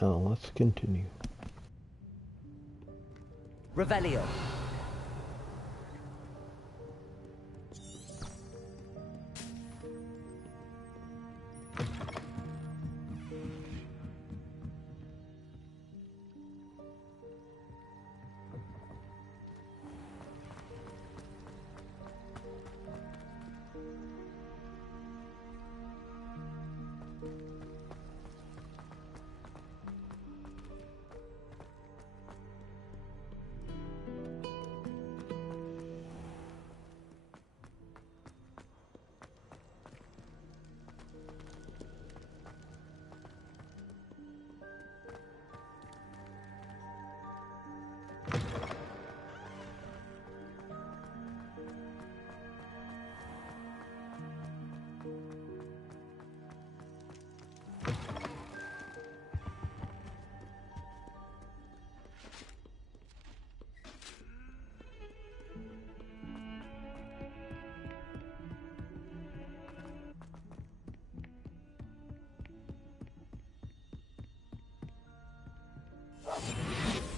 let's continue. Revelio.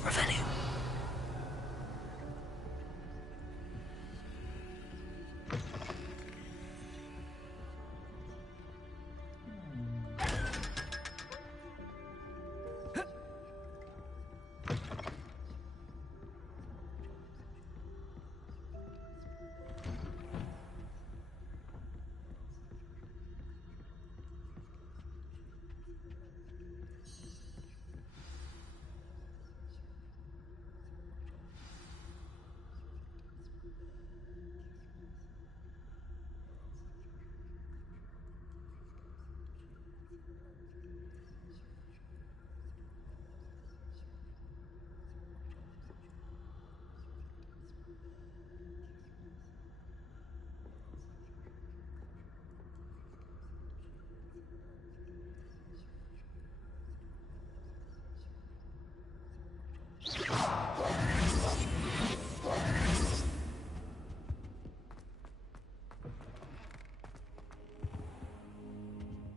Revelio.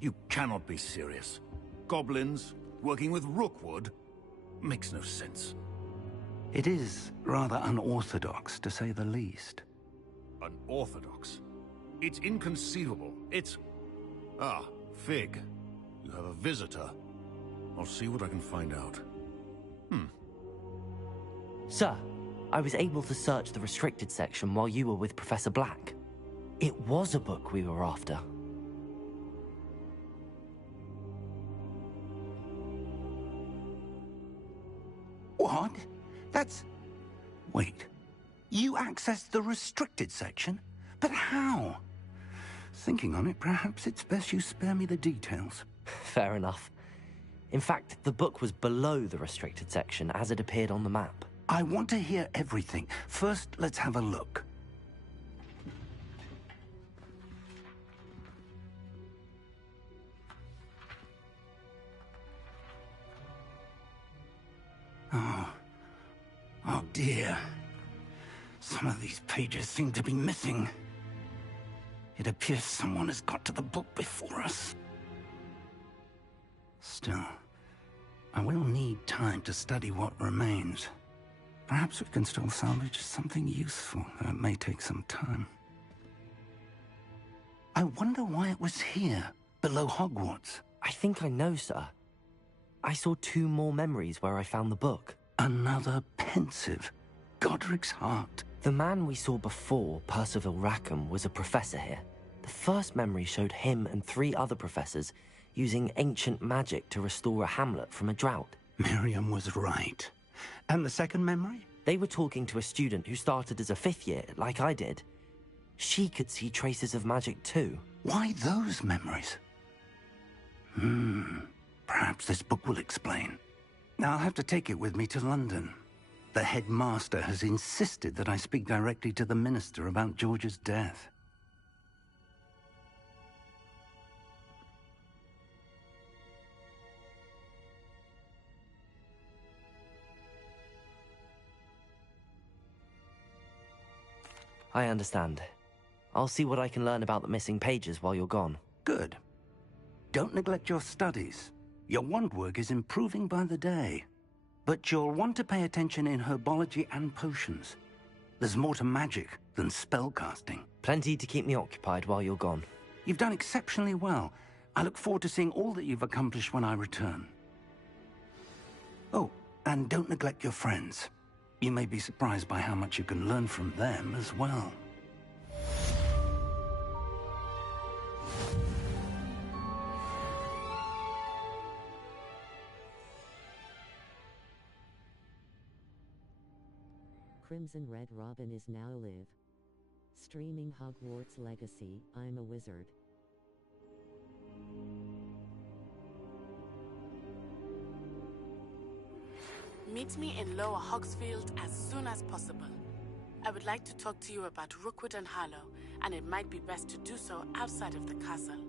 You cannot be serious. Goblins working with Rookwood makes no sense. It is rather unorthodox, to say the least. Unorthodox? It's inconceivable. It's... Ah, Fig. You have a visitor. I'll see what I can find out. Sir, I was able to search the restricted section while you were with Professor Black. It was a book we were after. What? That's... Wait. You accessed the restricted section? But how? Thinking on it, perhaps it's best you spare me the details. Fair enough. In fact, the book was below the restricted section as it appeared on the map. I want to hear everything. First, let's have a look. Oh dear. Some of these pages seem to be missing. It appears someone has got to the book before us. Still, I will need time to study what remains. Perhaps we can still salvage something useful, though it may take some time. I wonder why it was here, below Hogwarts. I think I know, sir. I saw 2 more memories where I found the book. Another pensive. Godric's heart. The man we saw before, Percival Rackham, was a professor here. The first memory showed him and 3 other professors using ancient magic to restore a hamlet from a drought. Miriam was right. And the second memory? They were talking to a student who started as a 5th year, like I did. She could see traces of magic too. Why those memories? Perhaps this book will explain. Now I'll have to take it with me to London. The headmaster has insisted that I speak directly to the minister about George's death. I understand. I'll see what I can learn about the missing pages while you're gone. Good. Don't neglect your studies. Your wand work is improving by the day. But you'll want to pay attention in herbology and potions. There's more to magic than spellcasting. Plenty to keep me occupied while you're gone. You've done exceptionally well. I look forward to seeing all that you've accomplished when I return. Oh, and don't neglect your friends. You may be surprised by how much you can learn from them as well. Crimson Red Robin is now live. Streaming Hogwarts Legacy, I'm a wizard. Meet me in Lower Hogsfield as soon as possible. I would like to talk to you about Rookwood and Harlow, and it might be best to do so outside of the castle.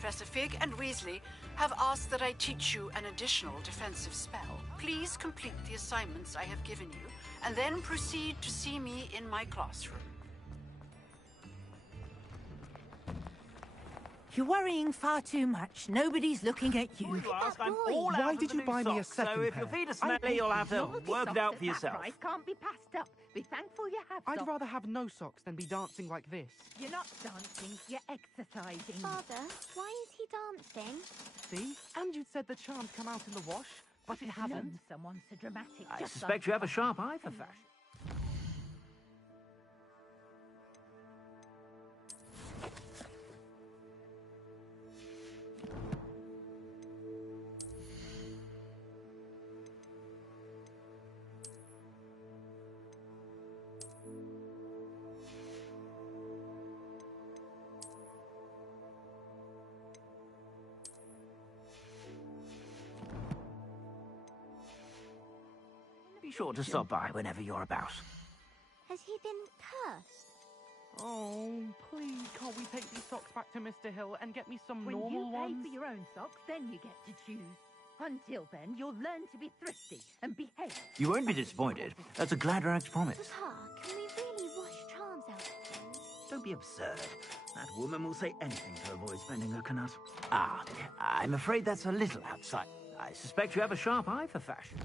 Professor Fig and Weasley have asked that I teach you an additional defensive spell. Please complete the assignments I have given you, and then proceed to see me in my classroom. You're worrying far too much. Nobody's looking at you. You ask, I'm all out Why of did the you new buy me a socks, second so if pair? your feet are smelly, you'll have to Naughty work it socks out at for that yourself. price can't be passed up. Be thankful you have I'd socks. rather have no socks than be dancing like this. You're not dancing, you're exercising. Father, why is he dancing? See? And you'd said the charms come out in the wash, but it hasn't. Known someone so dramatic. I just suspect you have a sharp eye for fashion. Be sure to stop by whenever you're about. Has he been cursed? Oh, please, can't we take these socks back to Mr. Hill and get me some When normal you pay ones? for your own socks, then you get to choose. Until then, you'll learn to be thrifty and behave. You won't be disappointed. That's a Gladrax promise. Papa, can we really wash charms out of things? Don't be absurd. That woman will say anything to avoid spending her canut. Ah, I'm afraid that's a little outside. I suspect you have a sharp eye for fashion.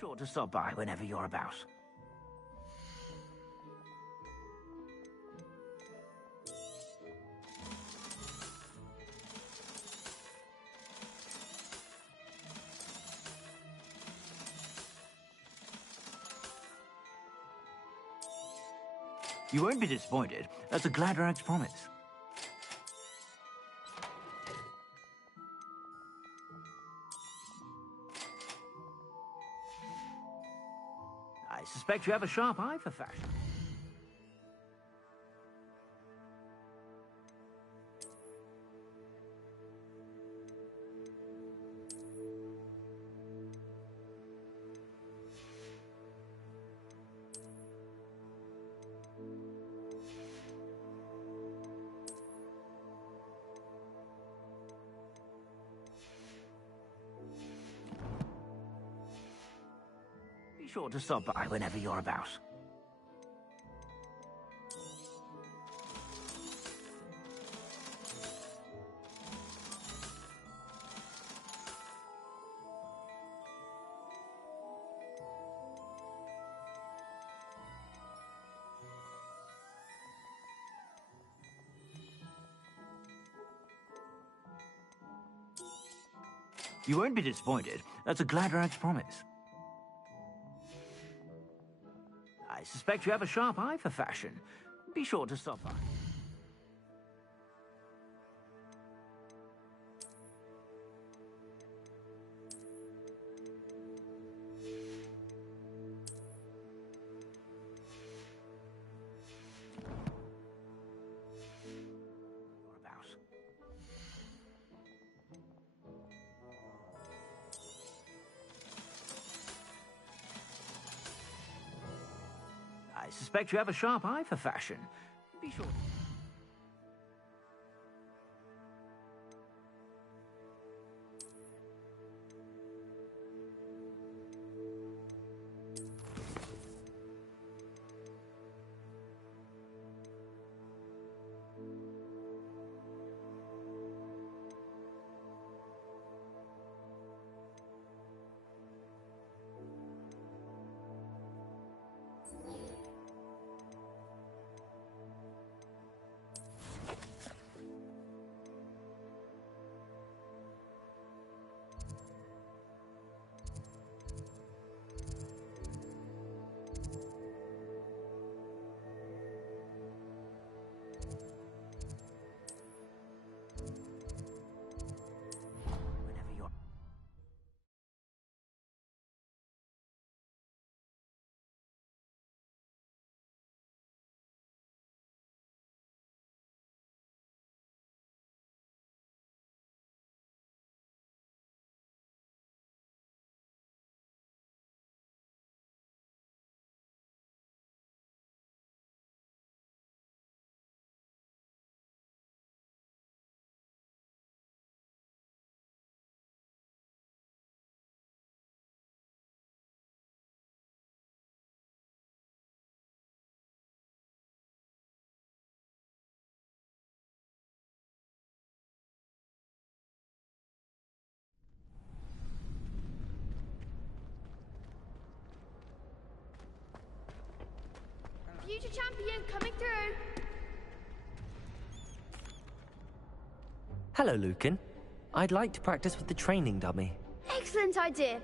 sure to stop by whenever you're about. You won't be disappointed. That's a Gladrag's promise. I suspect you have a sharp eye for fashion. Be sure to stop by whenever you're about. You won't be disappointed. That's a Gladrag's promise. I suspect you have a sharp eye for fashion. Be sure to stop by. I suspect you have a sharp eye for fashion. Be sure. Future champion coming through. Hello, Lucan. I'd like to practice with the training dummy. Excellent idea.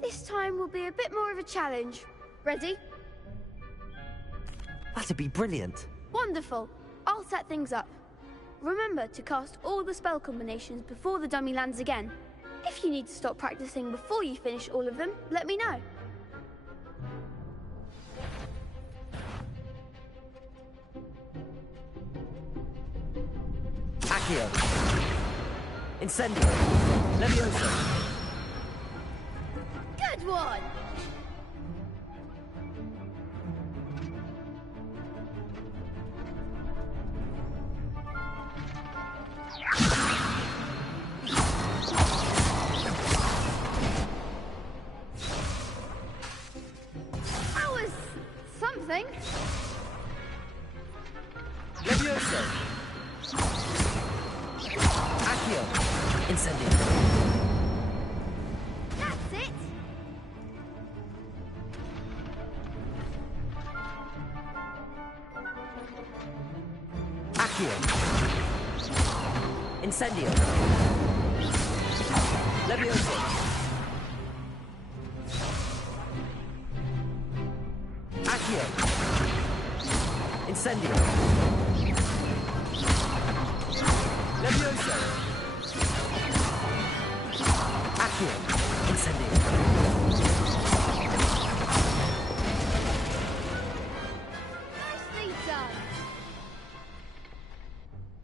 This time will be a bit more of a challenge. Ready? That'd be brilliant. Wonderful. I'll set things up. Remember to cast all the spell combinations before the dummy lands again. If you need to stop practicing before you finish all of them, let me know. Accio. Incendio. Levioso. Good one! That was something. Levioso. Accio. Incendio. That's it. Incendio. Levioso. Accio. Incendio. Levioso. Accio. Incendio. Nicely done.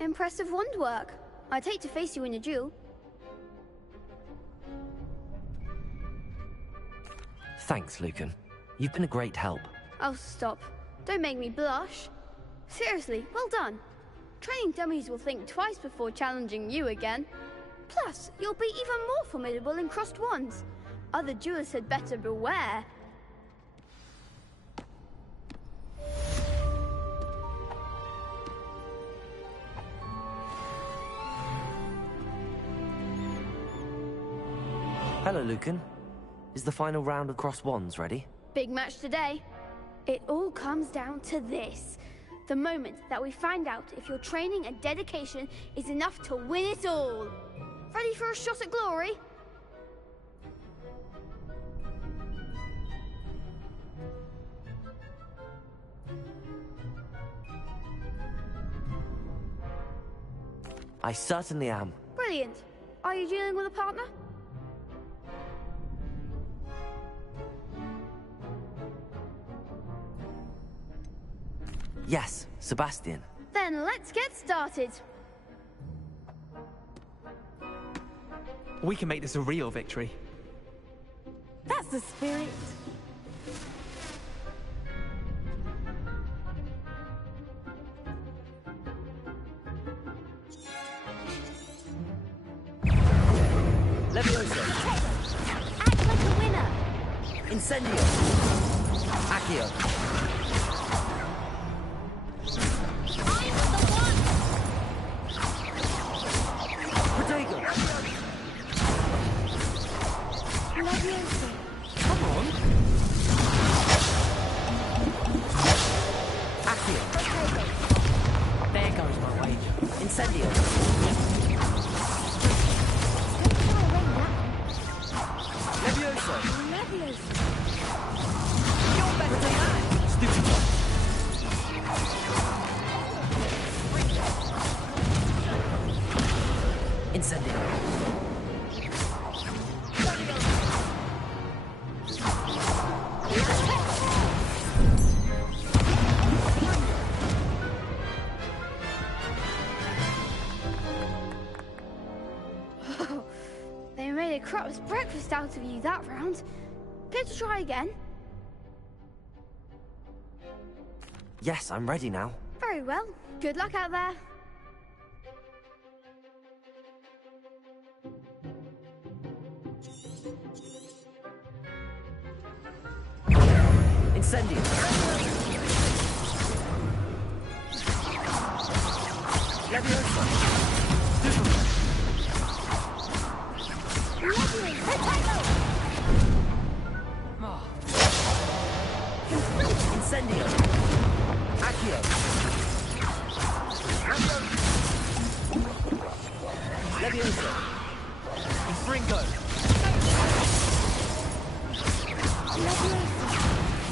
Impressive wand work. I'd hate to face you in a duel. Thanks, Lucan. You've been a great help. Oh, stop. Don't make me blush. Seriously, well done. Training dummies will think twice before challenging you again. Plus, you'll be even more formidable in crossed wands. Other duelists had better beware. Hello, Lucan. Is the final round of cross wands ready? Big match today. It all comes down to this. The moment that we find out if your training and dedication is enough to win it all. Ready for a shot at glory? I certainly am. Brilliant. Are you dealing with a partner? Yes, Sebastian. Then let's get started. We can make this a real victory. That's the spirit. Levioso. Act like a winner. Incendio. Accio. Come on. Accio. There goes my wager. Incendio. Levioso. You're better than that. Stupid one. Incendio. They made a crup's breakfast out of you that round. Care to try again? Yes, I'm ready now. Very well. Good luck out there. Incendio. Levioso. Incendio. Accio. Levioso. Fringo.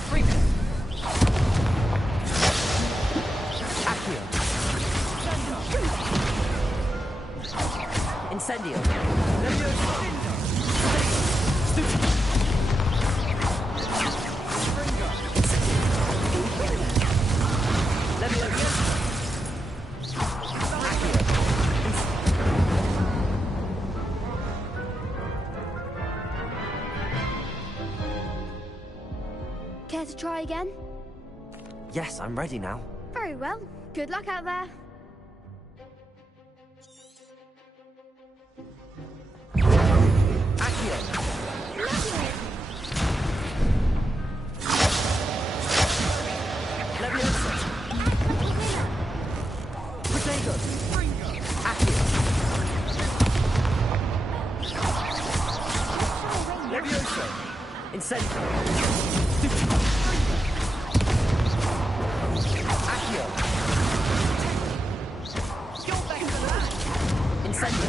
Fringo. Accio. Incendio. Levioso. Stupid. Levioso. Accio. Care to try again? Yes, I'm ready now. Very well. Good luck out there. Accio. Levioso. Protego. Accio. Levioso. Incendio. Accio. You're better than that. Incendio.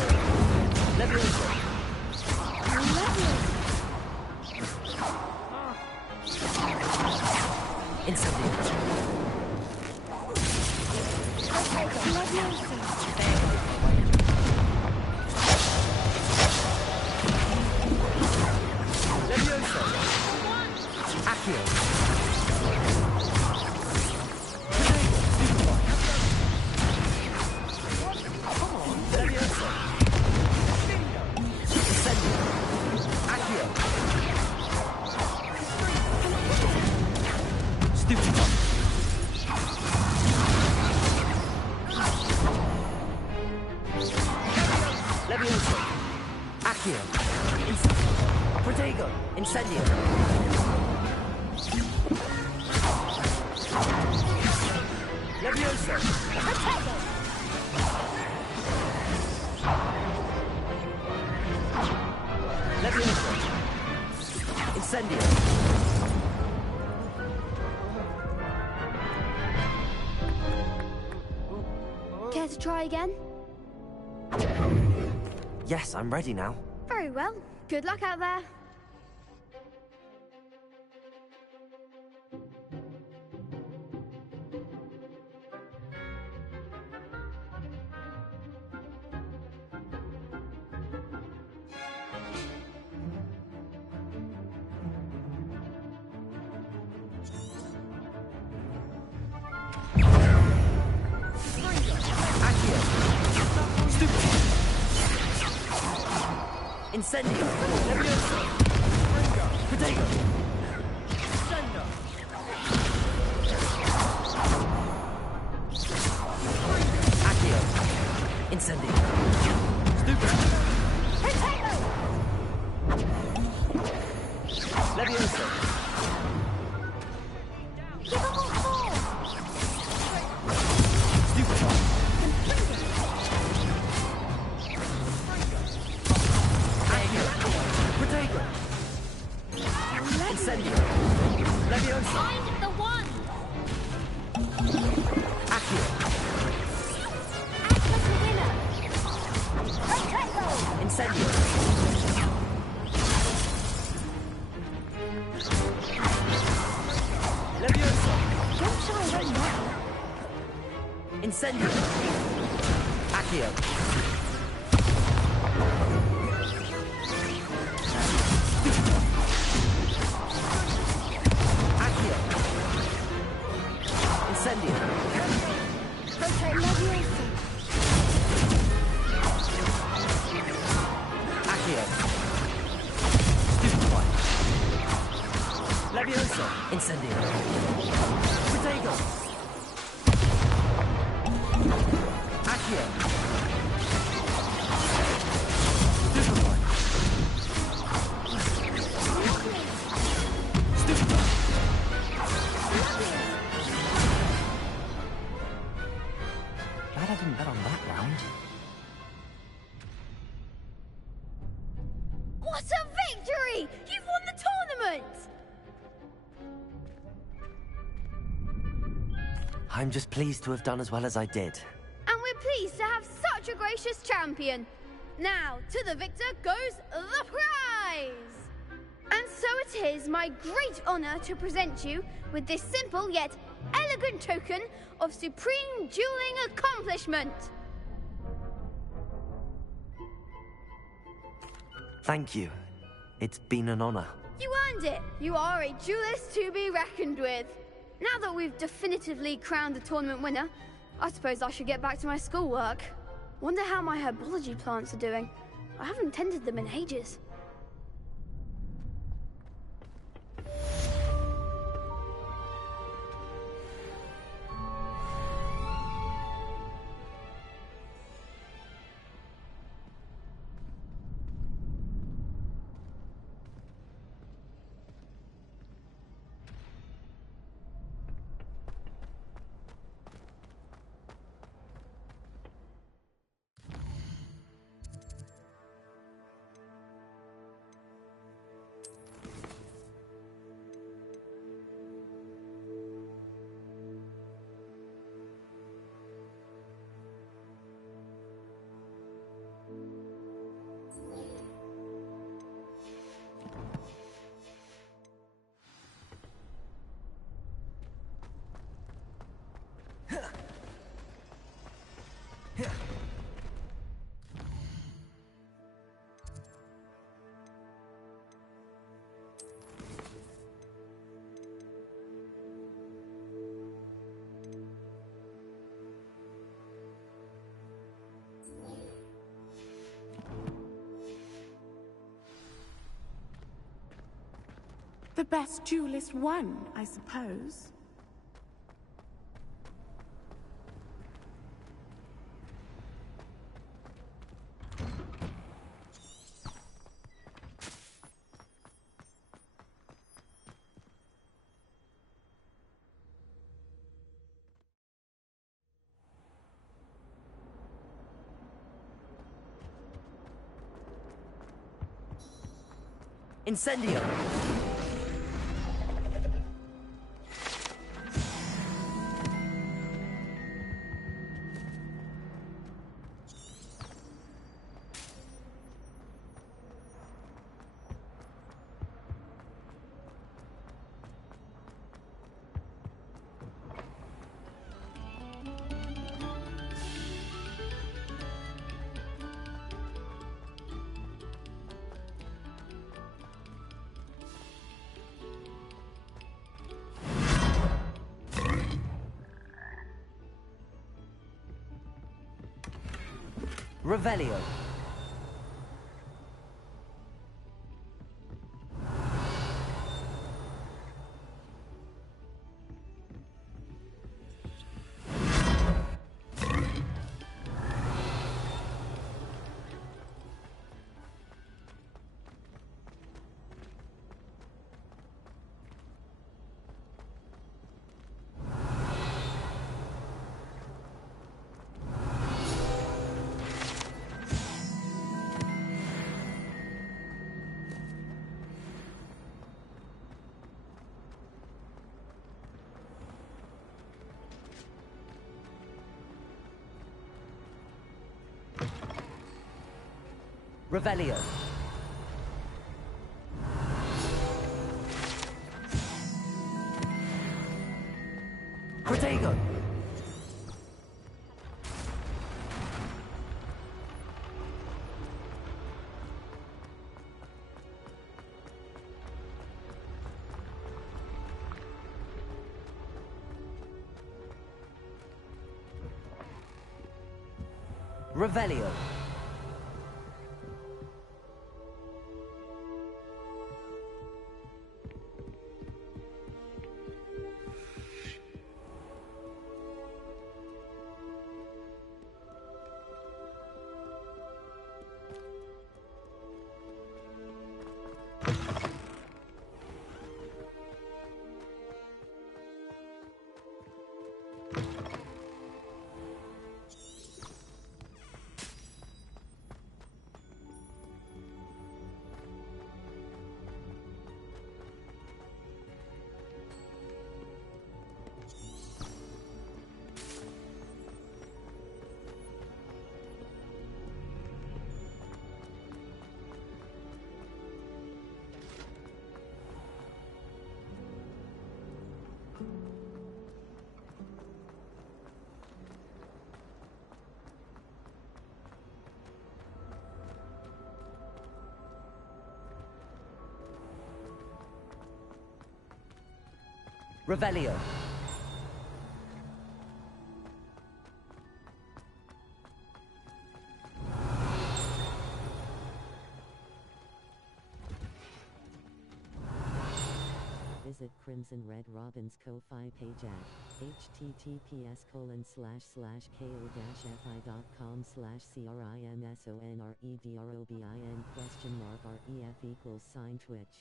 Levioso! Accio! Protego! Incendio! Levioso! Protego! Levioso! Incendio! Care to try again? Yes, I'm ready now. Very well. Good luck out there. Incendio! Levioso! Protego! Thunder! Accio! Incendio! Stupid! Protego! Levioso! Give them all four! Stupefy! Protego! Incendio! Levioso! Find the one! Accio! Act as the winner! Protego! Incendio! Levioso! Don't shy away now! Incendio! Accio! Accio! Incendio! Prote Levioso! Accio! Stupefy! Levioso! Incendio! Protego! Accio! Stupefy! Stupefy! Glad I didn't bet on that round. What a victory! You've won the tournament! I'm just pleased to have done as well as I did. And we're pleased to have such a gracious champion. Now, to the victor goes the prize! And so it is my great honor to present you with this simple yet elegant token of supreme dueling accomplishment. Thank you. It's been an honor. You earned it. You are a duelist to be reckoned with. Now that we've definitively crowned the tournament winner, I suppose I should get back to my schoolwork. Wonder how my herbology plants are doing. I haven't tended them in ages. The best duelist won, I suppose. Incendio! Revelio. Revelio. Protego. Revelio. Revelio. Visit Crimson Red Robin's Ko-Fi page at https://ko-fi.com/crimsonredrobin?ref=Twitch.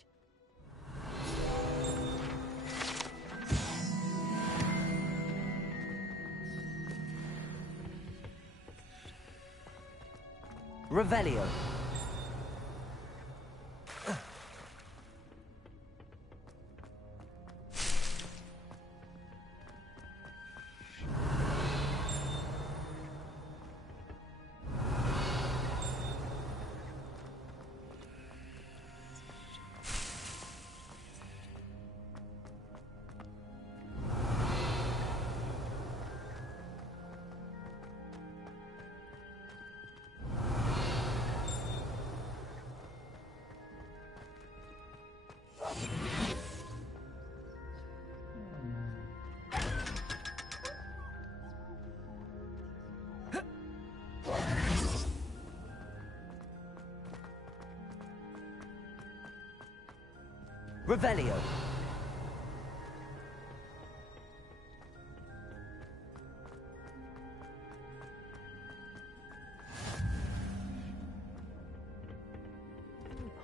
Revelio. Revelio.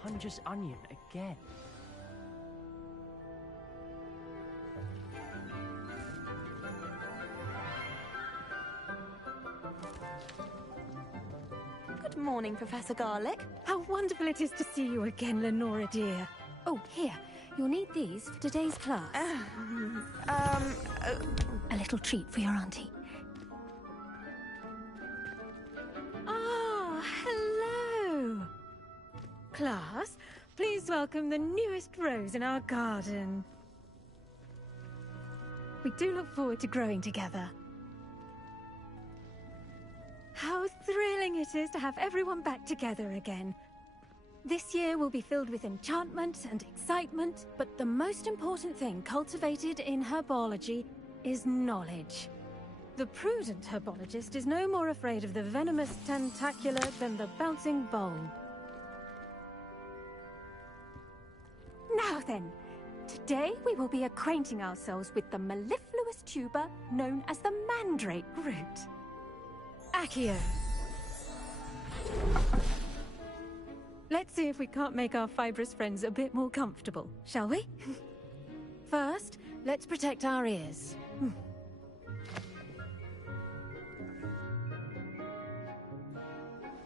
Hunger's onion again. Good morning, Professor Garlick. How wonderful it is to see you again, Lenora dear. Oh, here. You'll need these for today's class. A little treat for your auntie. Ah, hello. Class, please welcome the newest rose in our garden. We do look forward to growing together. How thrilling it is to have everyone back together again. This year will be filled with enchantment and excitement, but the most important thing cultivated in herbology is knowledge. The prudent herbologist is no more afraid of the venomous tentacula than the bouncing bulb. Now then, today we will be acquainting ourselves with the mellifluous tuber known as the mandrake root. Accio. Let's see if we can't make our fibrous friends a bit more comfortable, shall we? First, let's protect our ears.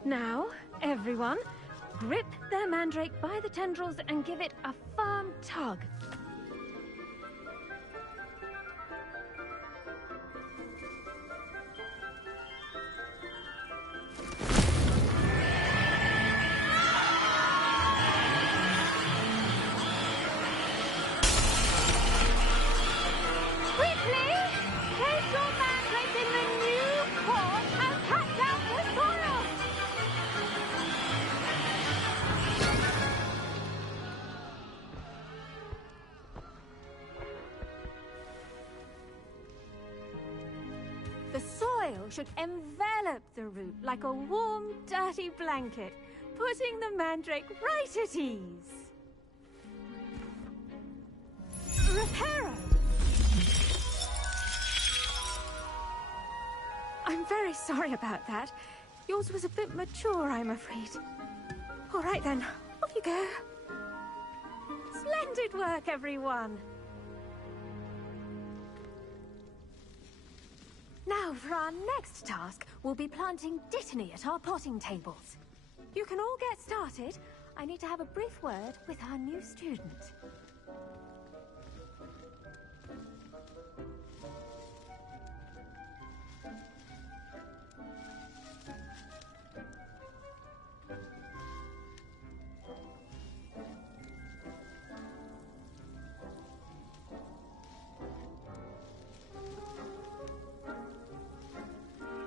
Now, everyone, grip their mandrake by the tendrils and give it a firm tug. The soil should envelop the root like a warm, dirty blanket, putting the mandrake right at ease. Reparo! I'm very sorry about that. Yours was a bit mature, I'm afraid. All right then, off you go. Splendid work, everyone! Now, for our next task, we'll be planting Dittany at our potting tables. You can all get started. I need to have a brief word with our new student.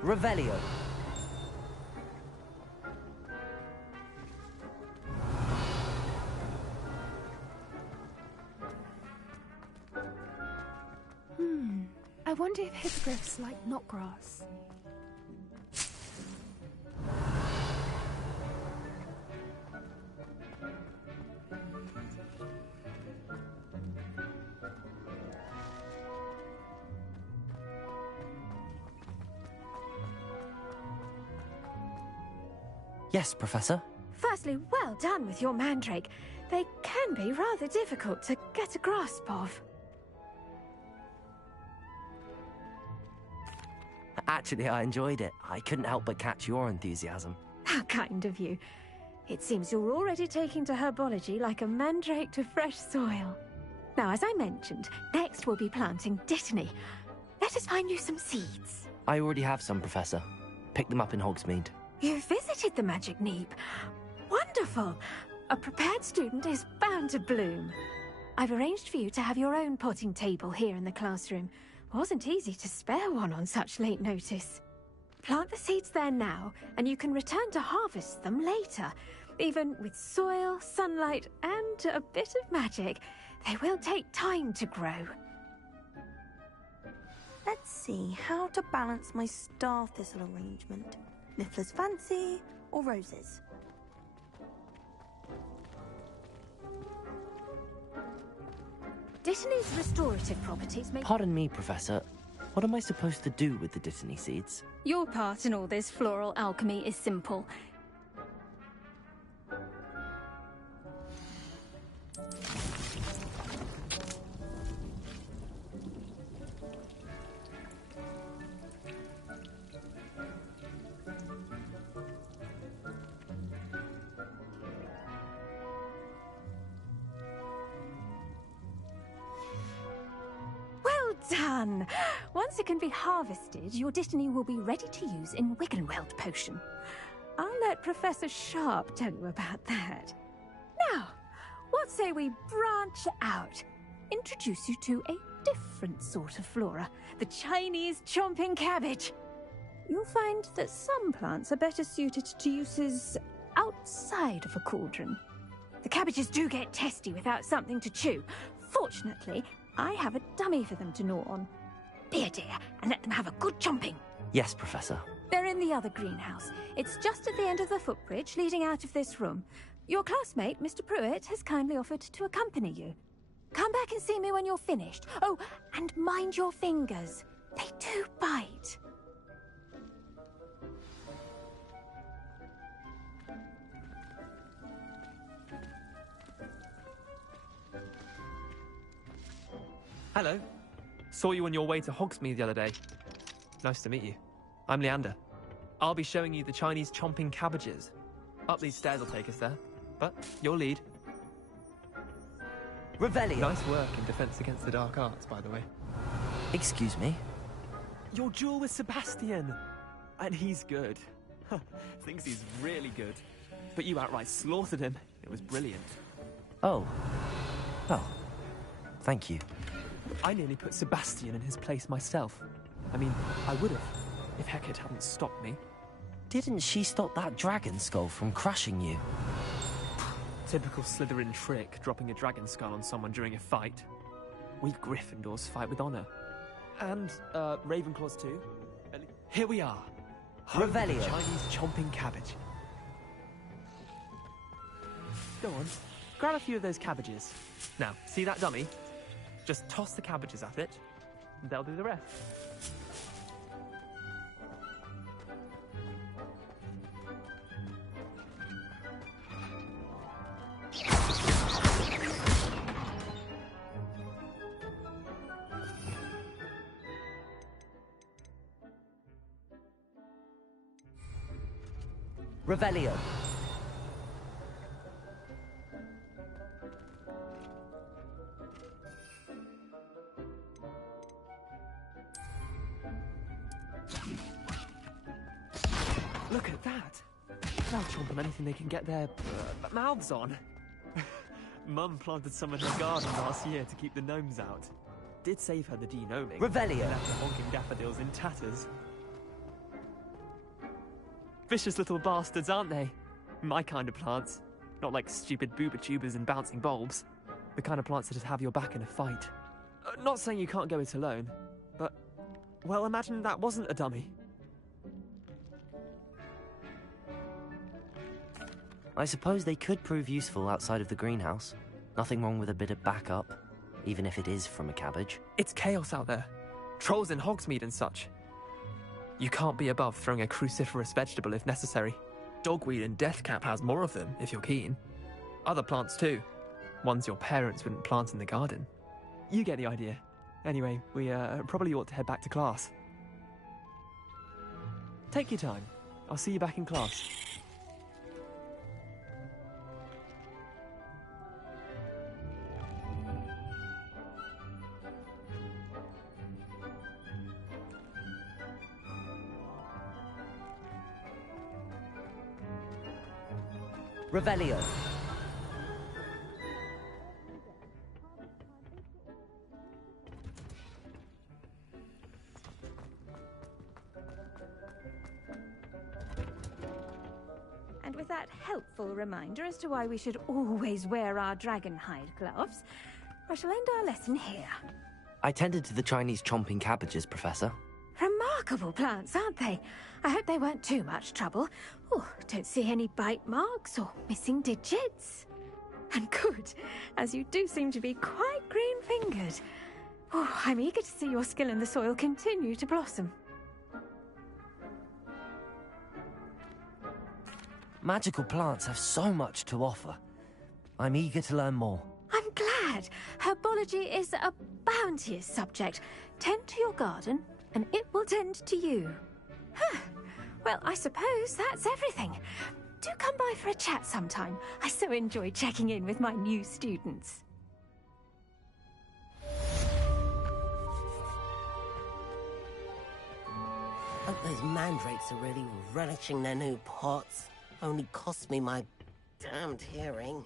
Revelio. I wonder if hippogriffs like knotgrass. Yes, Professor. Firstly, well done with your mandrake. They can be rather difficult to get a grasp of. Actually, I enjoyed it. I couldn't help but catch your enthusiasm. How kind of you. It seems you're already taking to herbology like a mandrake to fresh soil. Now, as I mentioned, next we'll be planting Dittany. Let us find you some seeds. I already have some, Professor. Picked them up in Hogsmeade. You visited the Magic Neep. Wonderful! A prepared student is bound to bloom. I've arranged for you to have your own potting table here in the classroom. Wasn't easy to spare one on such late notice. Plant the seeds there now, and you can return to harvest them later. Even with soil, sunlight, and a bit of magic, they will take time to grow. Let's see how to balance my star thistle arrangement. Niffler's fancy or roses? Dittany's restorative properties make... Pardon me, Professor. What am I supposed to do with the Dittany seeds? Your part in all this floral alchemy is simple. done! Once it can be harvested, your Dittany will be ready to use in Wiggenweld potion. I'll let Professor Sharp tell you about that. Now, what say we branch out? Introduce you to a different sort of flora, the Chinese chomping cabbage. You'll find that some plants are better suited to uses outside of a cauldron. The cabbages do get testy without something to chew. Fortunately, I have a dummy for them to gnaw on. Be a dear and let them have a good chomping. Yes, Professor. They're in the other greenhouse. It's just at the end of the footbridge leading out of this room. Your classmate, Mr. Pruitt, has kindly offered to accompany you. Come back and see me when you're finished. Oh, and mind your fingers. They do bite. Hello. Saw you on your way to Hogsmeade the other day. Nice to meet you. I'm Leander. I'll be showing you the Chinese chomping cabbages. Up these stairs will take us there. But you'll lead. Revelio. Nice work in defense against the dark arts, by the way. Excuse me? Your duel with Sebastian. And he's good. Thinks he's really good. But you outright slaughtered him. It was brilliant. Oh. Oh. Thank you. I nearly put Sebastian in his place myself. I mean, I would have, if Hecate hadn't stopped me. Didn't she stop that dragon skull from crushing you? Typical Slytherin trick, dropping a dragon skull on someone during a fight. We Gryffindors fight with honor. And, Ravenclaws too. Here we are. Revelio. Chinese chomping cabbage. Go on, grab a few of those cabbages. Now, see that dummy? Just toss the cabbages at it, and they'll do the rest. Revelio. Look at that! They'll chomp on anything they can get their mouths on. Mum planted some in her garden last year to keep the gnomes out. Did save her the de-gnoming. Revelio. Left her honking daffodils in tatters. Vicious little bastards, aren't they? My kind of plants. Not like stupid booba tubers and bouncing bulbs. The kind of plants that just have your back in a fight. Not saying you can't go it alone, but... well, imagine that wasn't a dummy. I suppose they could prove useful outside of the greenhouse. Nothing wrong with a bit of backup, even if it is from a cabbage. It's chaos out there. Trolls in Hogsmeade and such. You can't be above throwing a cruciferous vegetable if necessary. Dogweed and deathcap has more of them, if you're keen. Other plants too. Ones your parents wouldn't plant in the garden. You get the idea. Anyway, we probably ought to head back to class. Take your time. I'll see you back in class. Revelio. And with that helpful reminder as to why we should always wear our dragonhide gloves, I shall end our lesson here. I tended to the Chinese chomping cabbages, Professor. Remarkable plants, aren't they? I hope they weren't too much trouble. Oh, don't see any bite marks or missing digits. And good, as you do seem to be quite green-fingered. Oh, I'm eager to see your skill in the soil continue to blossom. Magical plants have so much to offer. I'm eager to learn more. I'm glad. Herbology is a bounteous subject. Tend to your garden, and it will tend to you. Huh. Well, I suppose that's everything. Do come by for a chat sometime. I so enjoy checking in with my new students. Hope those mandrakes are really relishing their new pots. Only cost me my damned hearing.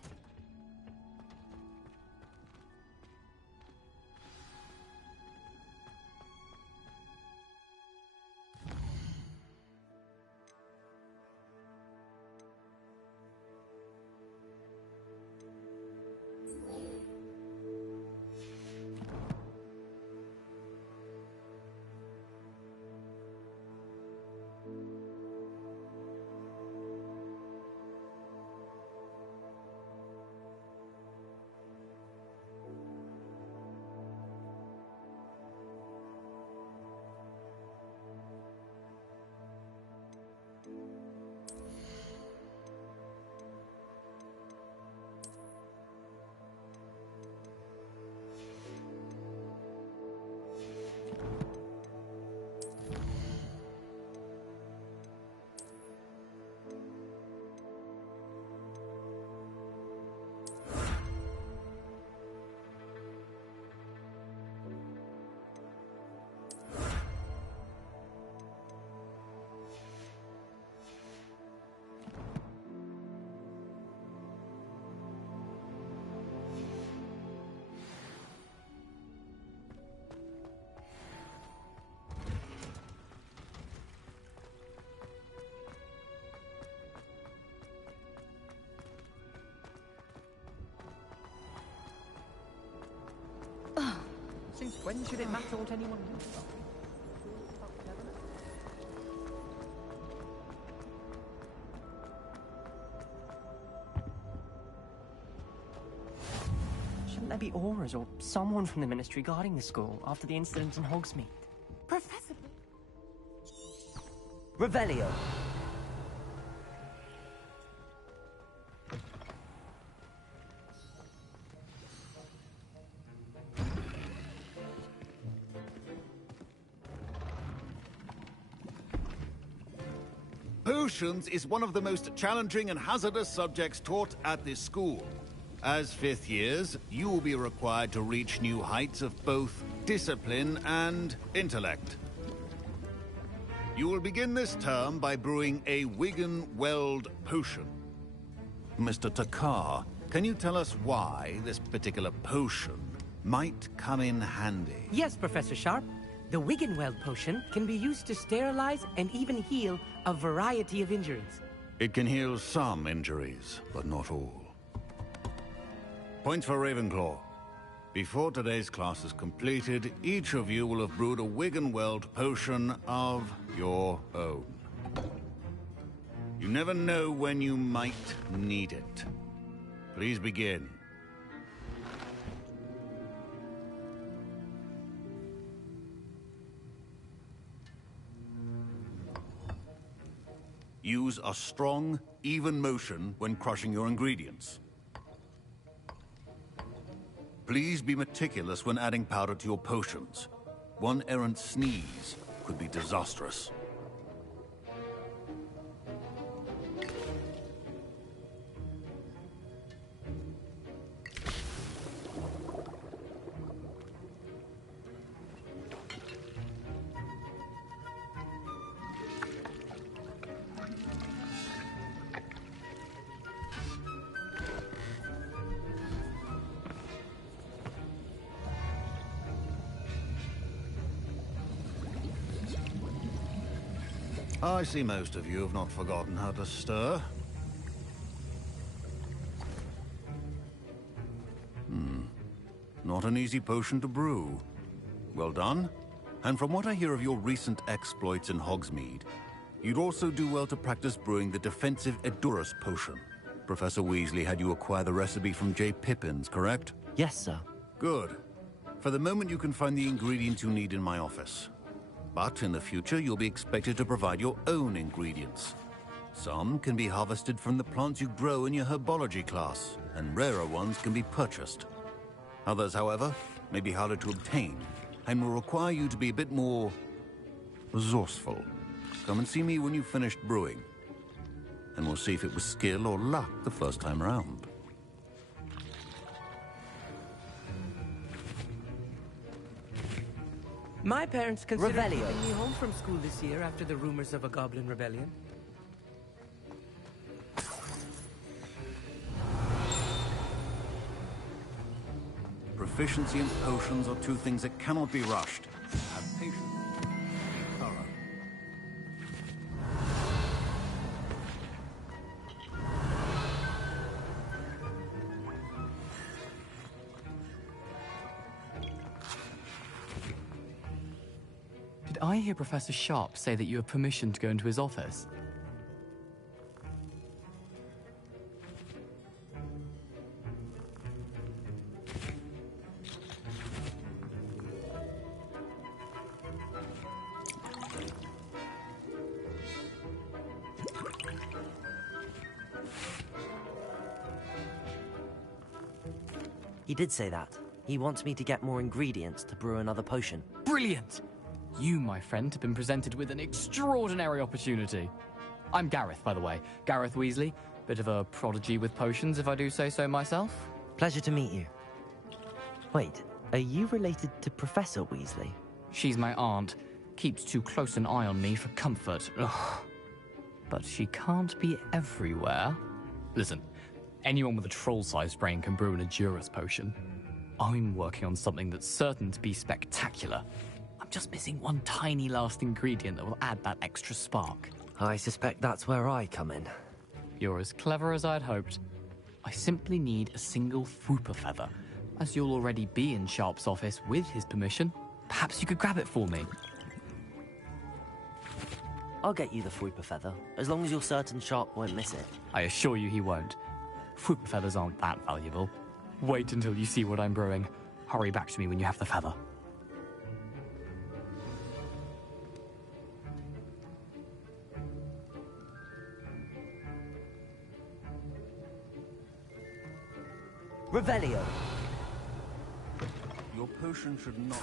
Since when should it matter what anyone thinks about me? Shouldn't there be Aurors or someone from the Ministry guarding the school after the incident in Hogsmeade? Professor... Revelio! Potions is one of the most challenging and hazardous subjects taught at this school. As fifth years, you will be required to reach new heights of both discipline and intellect. You will begin this term by brewing a Wigan-Weld potion. Mr. Takar, can you tell us why this particular potion might come in handy? Yes, Professor Sharp. The Wigan-Weld potion can be used to sterilize and even heal a variety of injuries. It can heal some injuries, but not all. Points for Ravenclaw. Before today's class is completed, each of you will have brewed a Wigan-Weld potion of your own. You never know when you might need it. Please begin. Use a strong, even motion when crushing your ingredients. Please be meticulous when adding powder to your potions. One errant sneeze could be disastrous. I see most of you have not forgotten how to stir. Not an easy potion to brew. Well done. And from what I hear of your recent exploits in Hogsmeade, you'd also do well to practice brewing the defensive Edurus potion. Professor Weasley had you acquire the recipe from J. Pippin's, correct? Yes, sir. Good. For the moment, you can find the ingredients you need in my office. But in the future, you'll be expected to provide your own ingredients. Some can be harvested from the plants you grow in your herbology class, and rarer ones can be purchased. Others, however, may be harder to obtain, and will require you to be a bit more resourceful. Come and see me when you've finished brewing, and we'll see if it was skill or luck the first time around. My parents considered Revelio. keeping me home from school this year after the rumors of a goblin rebellion. Proficiency and potions are two things that cannot be rushed. Have patience. Thorough. Did I hear Professor Sharp say that you have permission to go into his office? He did say that. He wants me to get more ingredients to brew another potion. Brilliant! You, my friend, have been presented with an extraordinary opportunity. I'm Gareth, by the way. Gareth Weasley. Bit of a prodigy with potions, if I do say so myself. Pleasure to meet you. Wait, are you related to Professor Weasley? She's my aunt. Keeps too close an eye on me for comfort. Ugh. But she can't be everywhere. Listen, anyone with a troll-sized brain can brew an Adurus potion. I'm working on something that's certain to be spectacular. I'm just missing one tiny last ingredient that will add that extra spark. I suspect that's where I come in. You're as clever as I'd hoped. I simply need a single Fwooper feather. As you'll already be in Sharp's office with his permission, perhaps you could grab it for me. I'll get you the Fwooper feather, as long as you're certain Sharp won't miss it. I assure you he won't. Fwooper feathers aren't that valuable. Wait until you see what I'm brewing. Hurry back to me when you have the feather. Revelio. Your potion should not...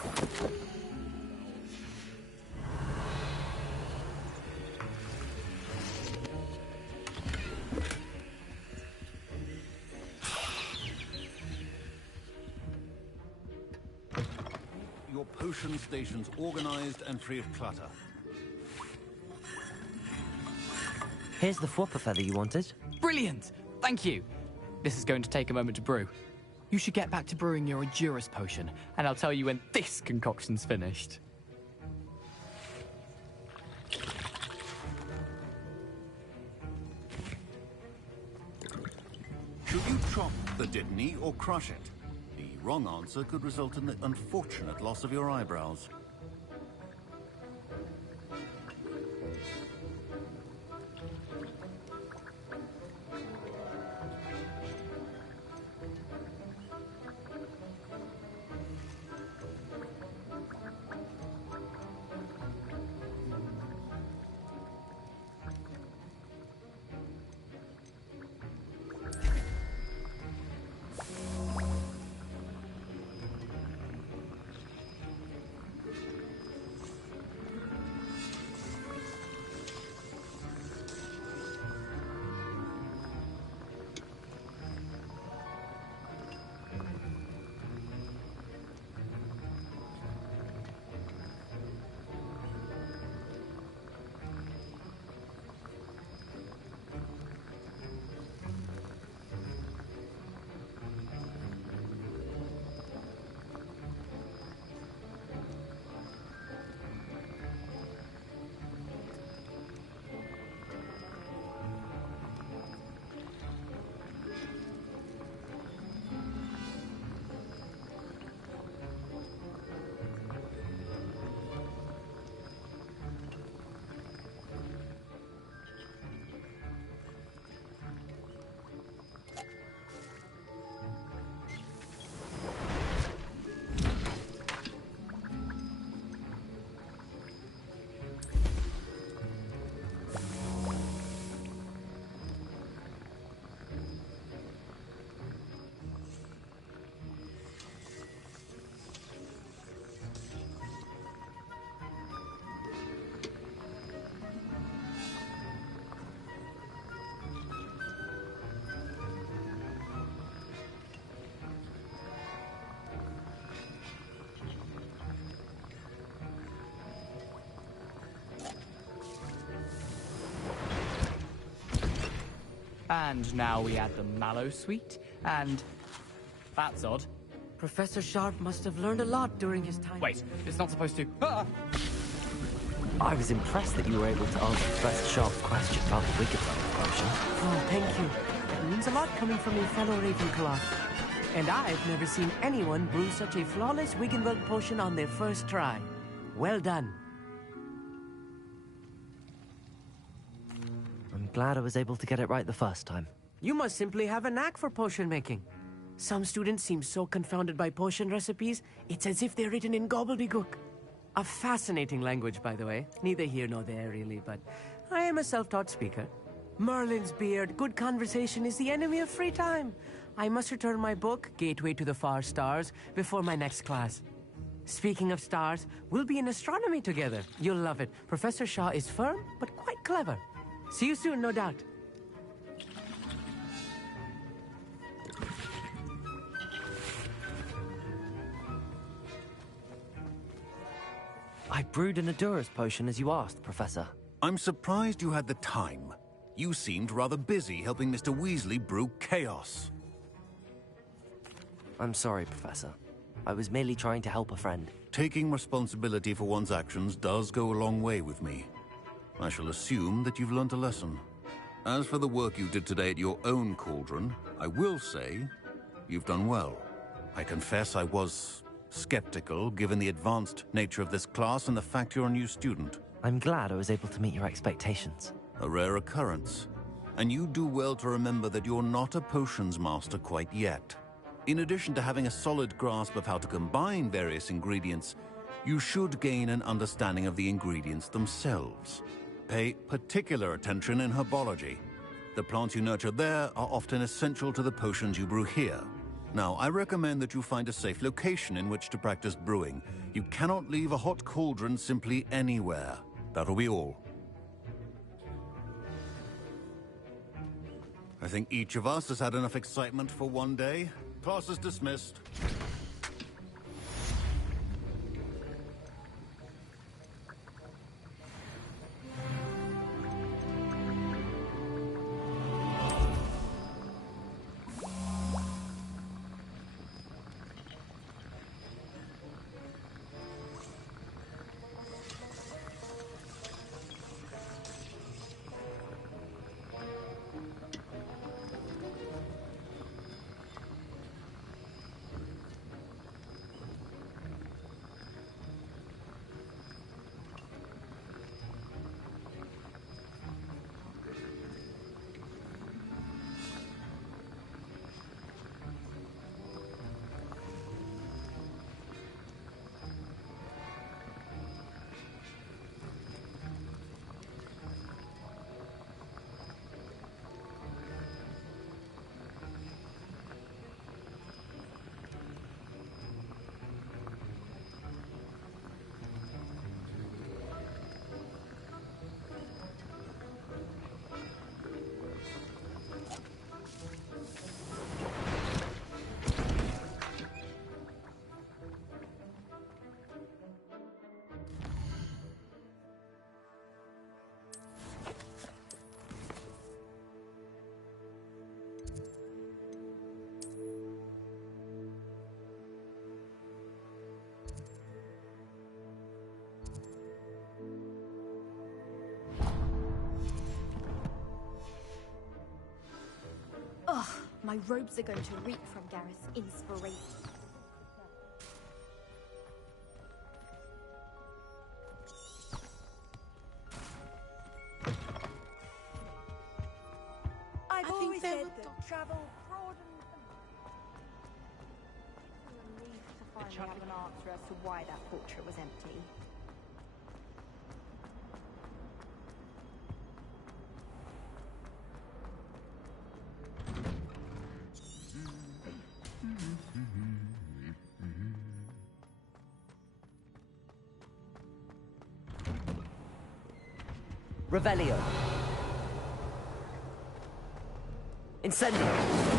Your potion station's organized and free of clutter. Here's the Fwooper feather you wanted. Brilliant! Thank you! This is going to take a moment to brew. You should get back to brewing your Adurus potion, and I'll tell you when this concoction's finished. Should you chop the Dittany or crush it? The wrong answer could result in the unfortunate loss of your eyebrows. And now we add the mallow sweet, and... That's odd. Professor Sharp must have learned a lot during his time. Wait, it's not supposed to... Ah! I was impressed that you were able to answer Professor Sharp's question about the Wiggenweld potion. Oh, thank you. It means a lot coming from a fellow Ravenclaw. And I've never seen anyone brew such a flawless Wiggenweld potion on their first try. Well done. I'm glad I was able to get it right the first time. You must simply have a knack for potion making. Some students seem so confounded by potion recipes, it's as if they're written in gobbledygook. A fascinating language, by the way. Neither here nor there, really, but I am a self-taught speaker. Merlin's beard, good conversation is the enemy of free time. I must return my book, Gateway to the Far Stars, before my next class. Speaking of stars, we'll be in astronomy together. You'll love it. Professor Shaw is firm, but quite clever. See you soon, no doubt. I brewed an Adurus potion as you asked, Professor. I'm surprised you had the time. You seemed rather busy helping Mr. Weasley brew chaos. I'm sorry, Professor. I was merely trying to help a friend. Taking responsibility for one's actions does go a long way with me. I shall assume that you've learnt a lesson. As for the work you did today at your own cauldron, I will say you've done well. I confess I was skeptical, given the advanced nature of this class and the fact you're a new student. I'm glad I was able to meet your expectations. A rare occurrence. And you do well to remember that you're not a potions master quite yet. In addition to having a solid grasp of how to combine various ingredients, you should gain an understanding of the ingredients themselves. Pay particular attention in herbology. The plants you nurture there are often essential to the potions you brew here. Now, I recommend that you find a safe location in which to practice brewing. You cannot leave a hot cauldron simply anywhere. That'll be all. I think each of us has had enough excitement for one day. Class is dismissed. Ugh, my robes are going to reek from Gareth's inspiration. I've always said that travel broadens the... relief to finally have an answer as to why that portrait was empty. Revelio. Incendio.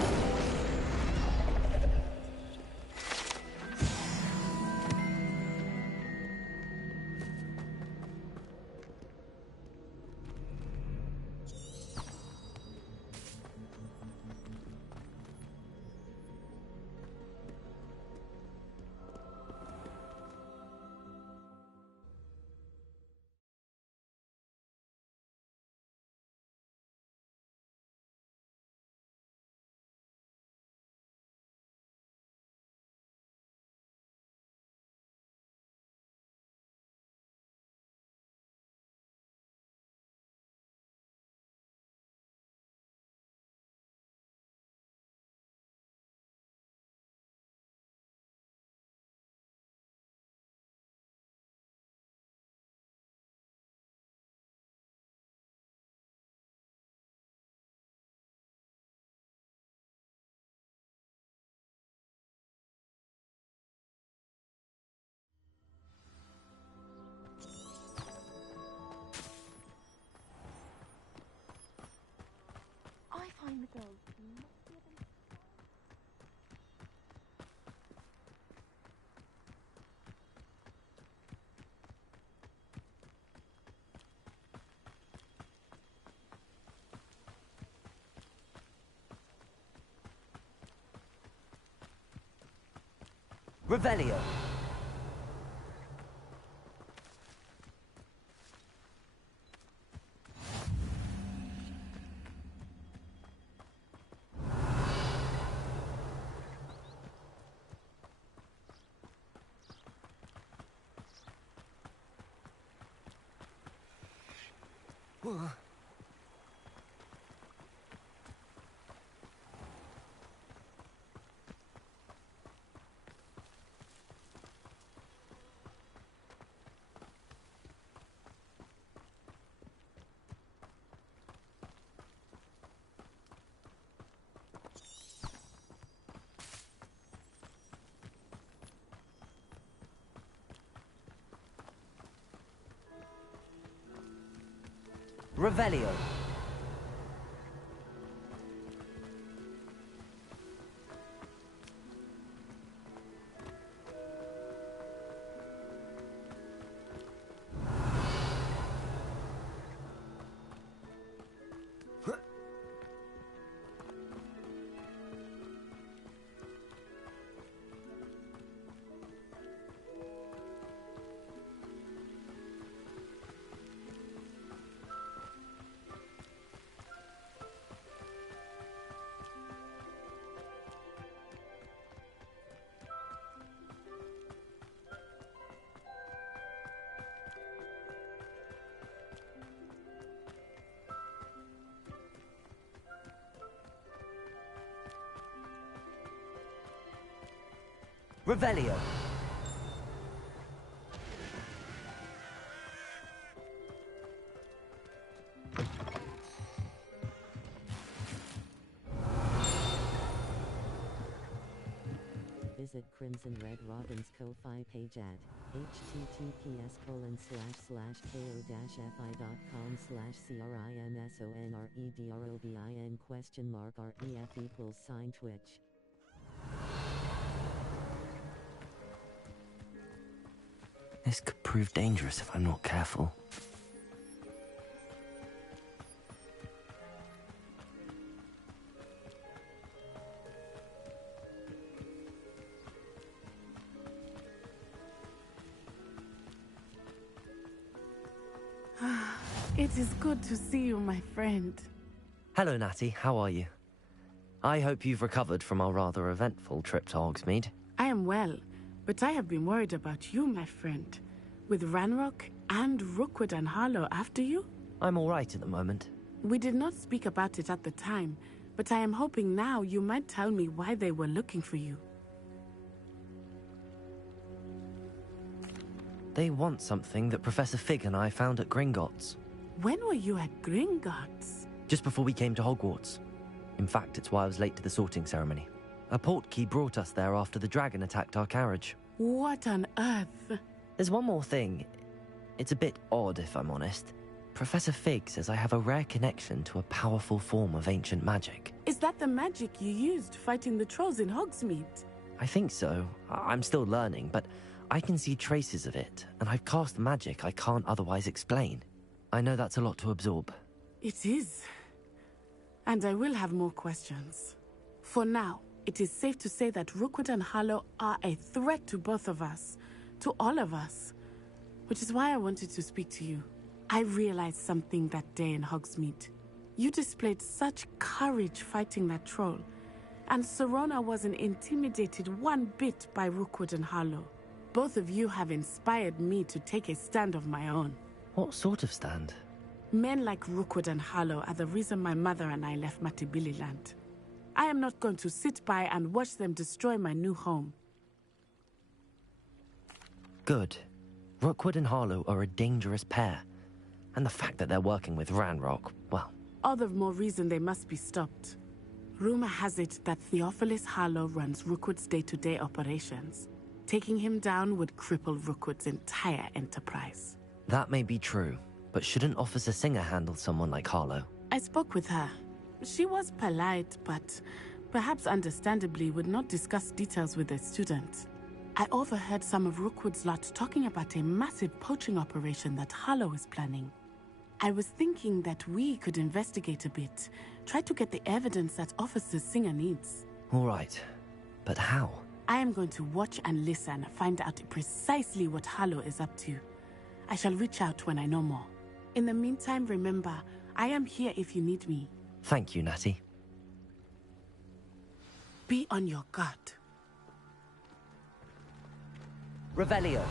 Revelio. Revelio. Revelio. Visit Crimson Red Robin's Ko-Fi page at https://ko-fi.com/crimsonredrobin?ref=Twitch. This could prove dangerous if I'm not careful. It is good to see you, my friend. Hello, Natty. How are you? I hope you've recovered from our rather eventful trip to Hogsmeade. I am well, but I have been worried about you, my friend. With Ranrock and Rookwood and Harlow after you? I'm all right at the moment. We did not speak about it at the time, but I am hoping now you might tell me why they were looking for you. They want something that Professor Fig and I found at Gringotts. When were you at Gringotts? Just before we came to Hogwarts. In fact, it's why I was late to the sorting ceremony. A portkey brought us there after the dragon attacked our carriage. What on earth? There's one more thing. It's a bit odd, if I'm honest. Professor Fig says I have a rare connection to a powerful form of ancient magic. Is that the magic you used fighting the trolls in Hogsmeade? I think so. I'm still learning, but I can see traces of it, and I've cast magic I can't otherwise explain. I know that's a lot to absorb. It is. And I will have more questions. For now, it is safe to say that Rookwood and Harlow are a threat to both of us. To all of us. Which is why I wanted to speak to you. I realized something that day in Hogsmeade. You displayed such courage fighting that troll. And Serona wasn't intimidated one bit by Rookwood and Harlow. Both of you have inspired me to take a stand of my own. What sort of stand? Men like Rookwood and Harlow are the reason my mother and I left Matabeleland. I am not going to sit by and watch them destroy my new home. Good. Rookwood and Harlow are a dangerous pair. And the fact that they're working with Ranrock, well... All the more reason they must be stopped. Rumor has it that Theophilus Harlow runs Rookwood's day-to-day operations. Taking him down would cripple Rookwood's entire enterprise. That may be true, but shouldn't Officer Singer handle someone like Harlow? I spoke with her. She was polite, but perhaps understandably would not discuss details with a student. I overheard some of Rookwood's lot talking about a massive poaching operation that Harlow is planning. I was thinking that we could investigate a bit, try to get the evidence that Officer Singer needs. All right, but how? I am going to watch and listen, find out precisely what Harlow is up to. I shall reach out when I know more. In the meantime, remember, I am here if you need me. Thank you, Natty. Be on your guard. Revelio.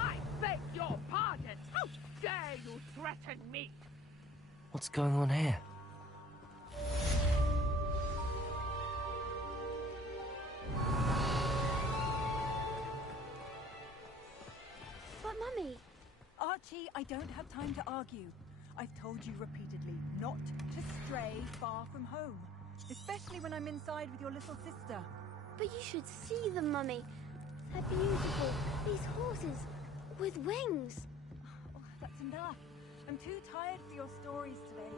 I beg your pardon! How dare you threaten me? What's going on here? But Mummy... Archie, I don't have time to argue. I've told you repeatedly not to stray far from home. Especially when I'm inside with your little sister. But you should see them, Mummy. They're beautiful. These horses with wings. Oh, that's enough. I'm too tired for your stories today.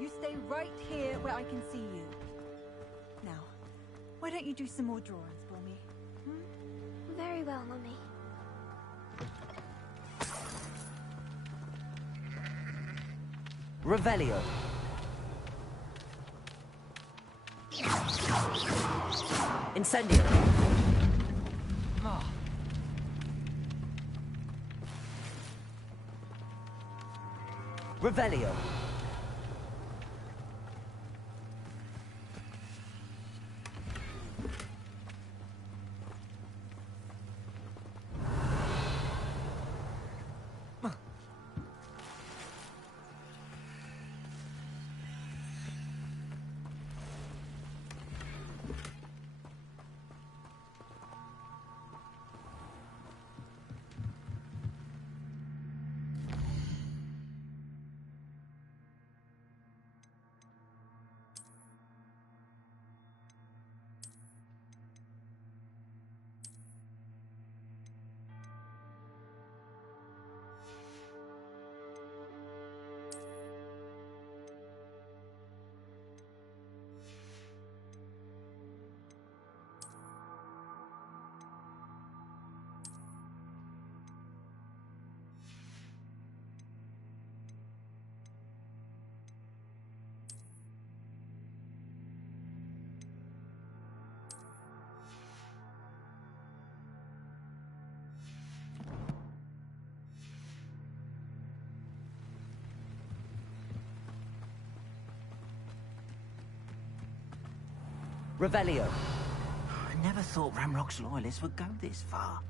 You stay right here where I can see you. Now, why don't you do some more drawings for me? Very well, Mummy. Revelio. Incendio. Revelio. Revelio. I never thought Ramrock's loyalists would go this far.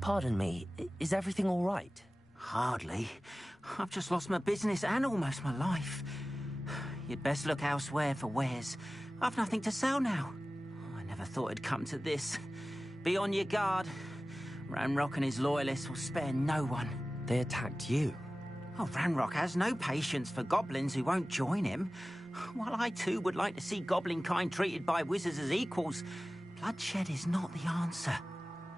Pardon me, is everything all right? Hardly. I've just lost my business and almost my life. You'd best look elsewhere for wares. I've nothing to sell now. I never thought it'd come to this. Be on your guard. Ranrock and his loyalists will spare no one. They attacked you? Oh, Ranrock has no patience for goblins who won't join him. While I too would like to see goblin kind treated by wizards as equals, bloodshed is not the answer.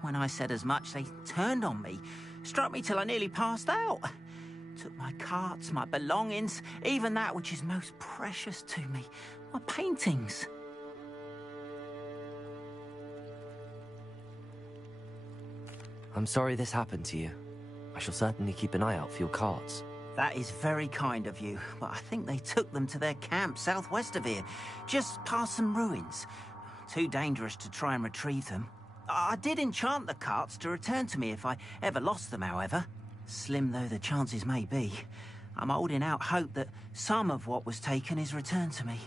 When I said as much, they turned on me, struck me till I nearly passed out. Took my carts, my belongings, even that which is most precious to me, my paintings. I'm sorry this happened to you. I shall certainly keep an eye out for your carts. That is very kind of you, but I think they took them to their camp southwest of here, just past some ruins. Too dangerous to try and retrieve them. I did enchant the carts to return to me if I ever lost them, however. Slim though the chances may be, I'm holding out hope that some of what was taken is returned to me.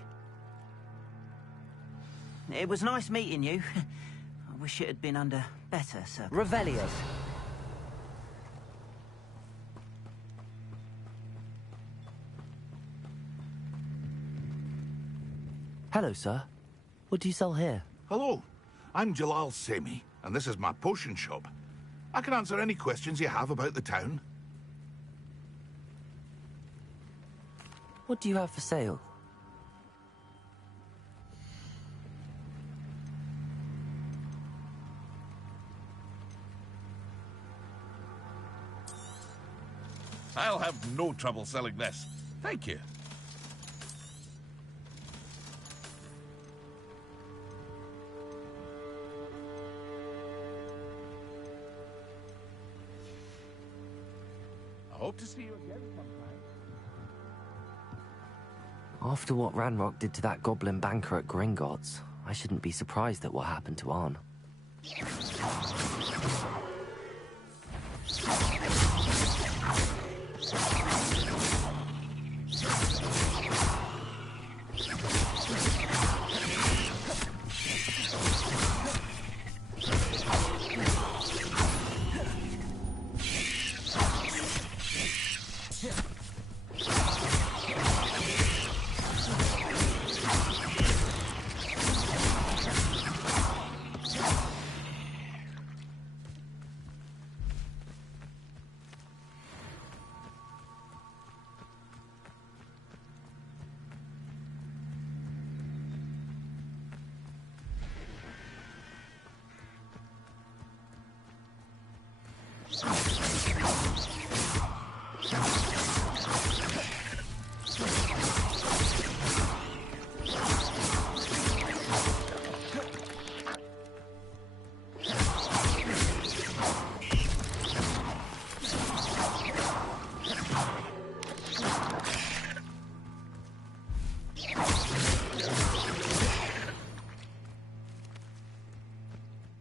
It was nice meeting you. I wish it had been under better circumstances. Revelio. Hello, sir. What do you sell here? Hello, I'm Jalal Semi, and this is my potion shop. I can answer any questions you have about the town. What do you have for sale? I'll have no trouble selling this. Thank you. Hope to see you again sometime. After what Ranrock did to that goblin banker at Gringotts, I shouldn't be surprised at what happened to Arn.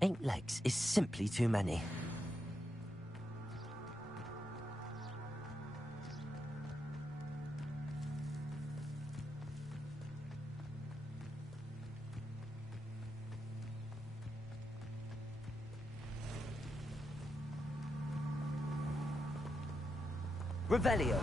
Eight legs is simply too many. Revelio.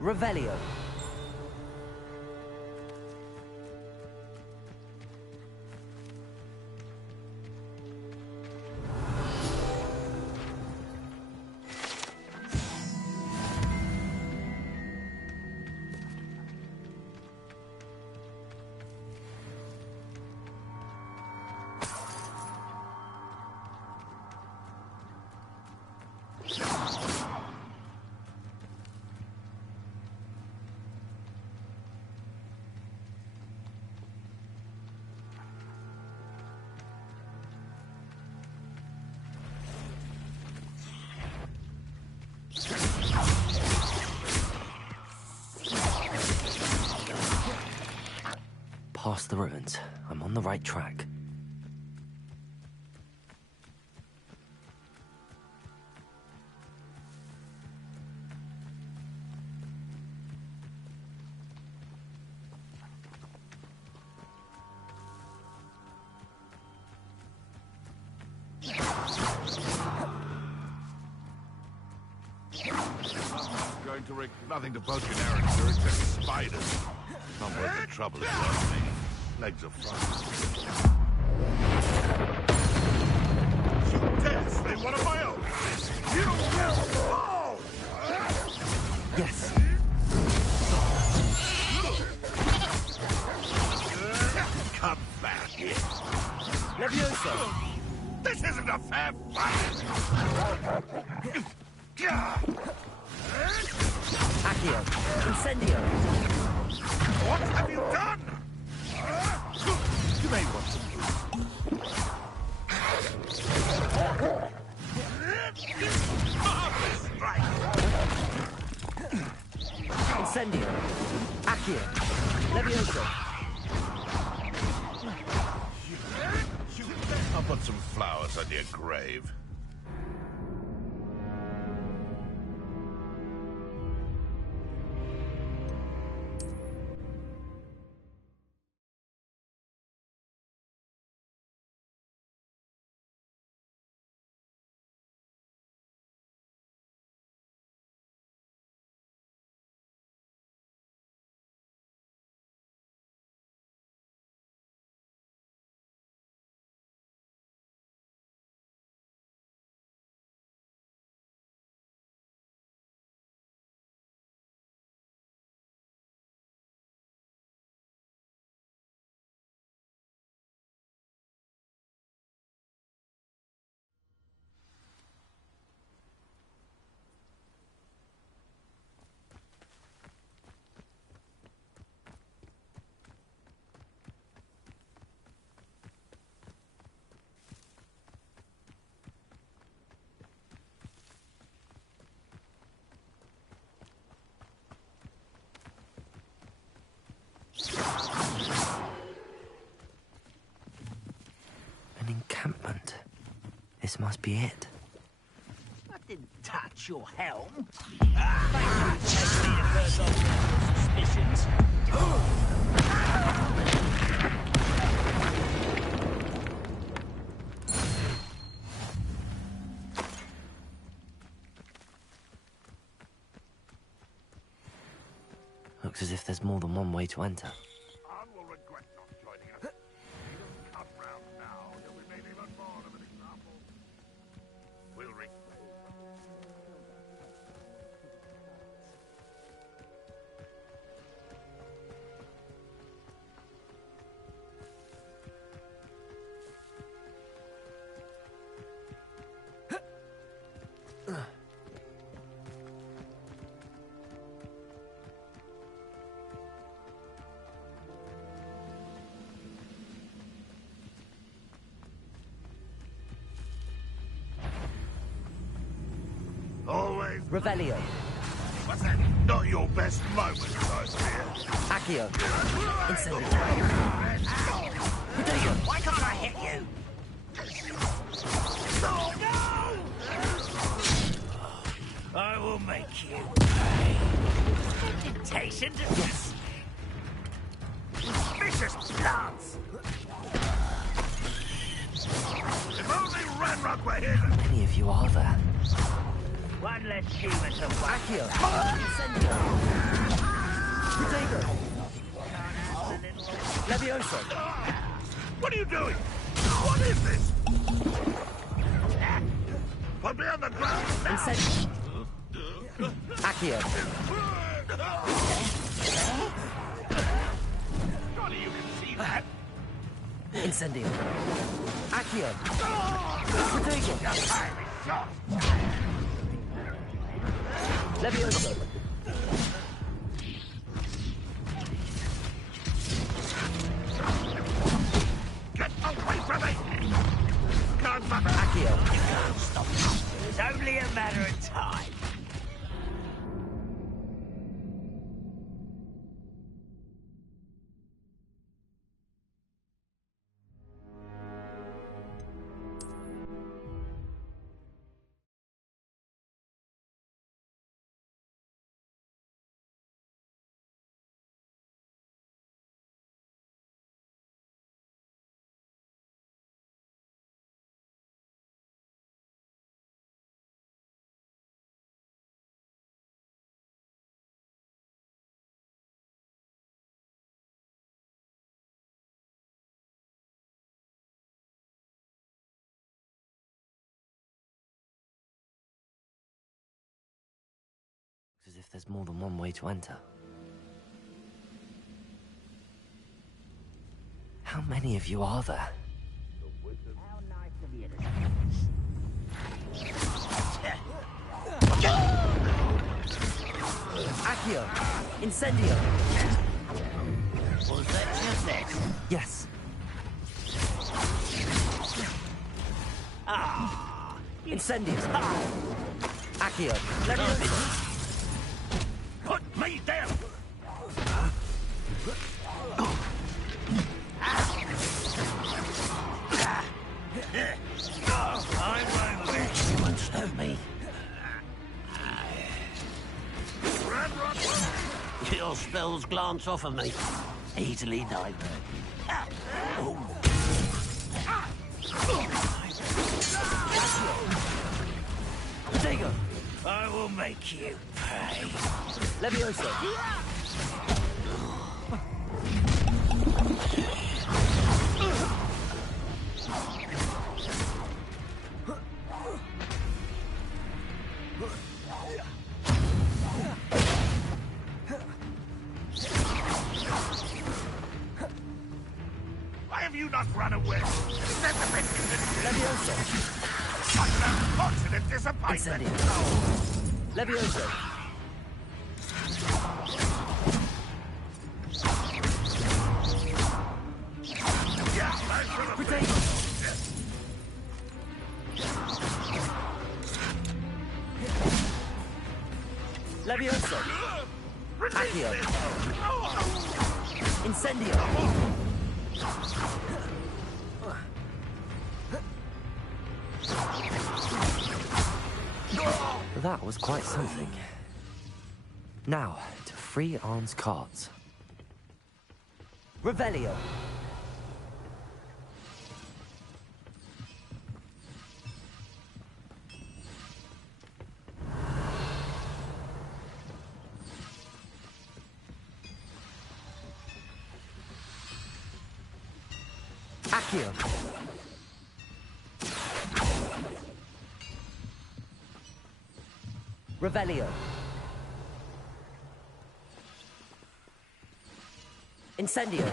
Revelio. Past the ruins. I'm on the right track. Going to risk nothing to poke an errand for except spiders. Not worth the trouble if you ask me. Legs are fine. You dare slay one of my own! You will fall! Yes. Come back here. Levioso. This isn't a fair fight! Accio. Incendio. What have you done? You may want to Marvelous strike! Incendio. Accio. Levioso. I'll put some flowers on your grave. This must be it. I didn't touch your helm. Suspicions. Looks as if there's more than one way to enter. Anne will regret not joining us. He doesn't come round now. He'll be made even more of an example. We'll always. Revelio. What's that? Not your best moment, I fear. Accio. Incendio. Why can't I hit you? Oh, no! I will make you pay. Temptation to this. Vicious plants. If only Ranrock were here. How many of you are there? One less human to whack. Accio. Incendio. Protego. Levioso. What are you doing? What is this? Put me on the ground now. Incendio. Accio. Surely you can see that. Incendio. Accio. Protego. Levioso. Get away from me! Can't stop it. Accio. You can't stop it. It's only a matter of time. As if there's more than one way to enter. How many of you are there? How nice of you to... Accio. Incendio. Was that just it? Yes. Ah! Incendio. Accio. Levioso. Put me down! I won't let you unstop me. Your spells glance off of me. Easily diverted. Protego. I will make you pay. Levioso. Why have you not run away? That's a bit Levioso. such an unfortunate disappointment. Incendio. Levioso. Levioso. Accio. Incendio. That was quite something. Now, to free Arn's cards. Revelio. Accio. Revelio. Incendio.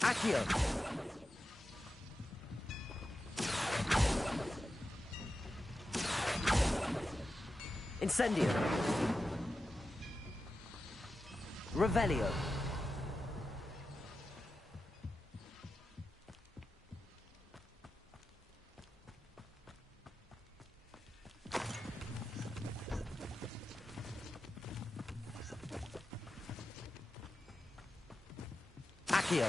Accio. Incendio. Revelio. Accio.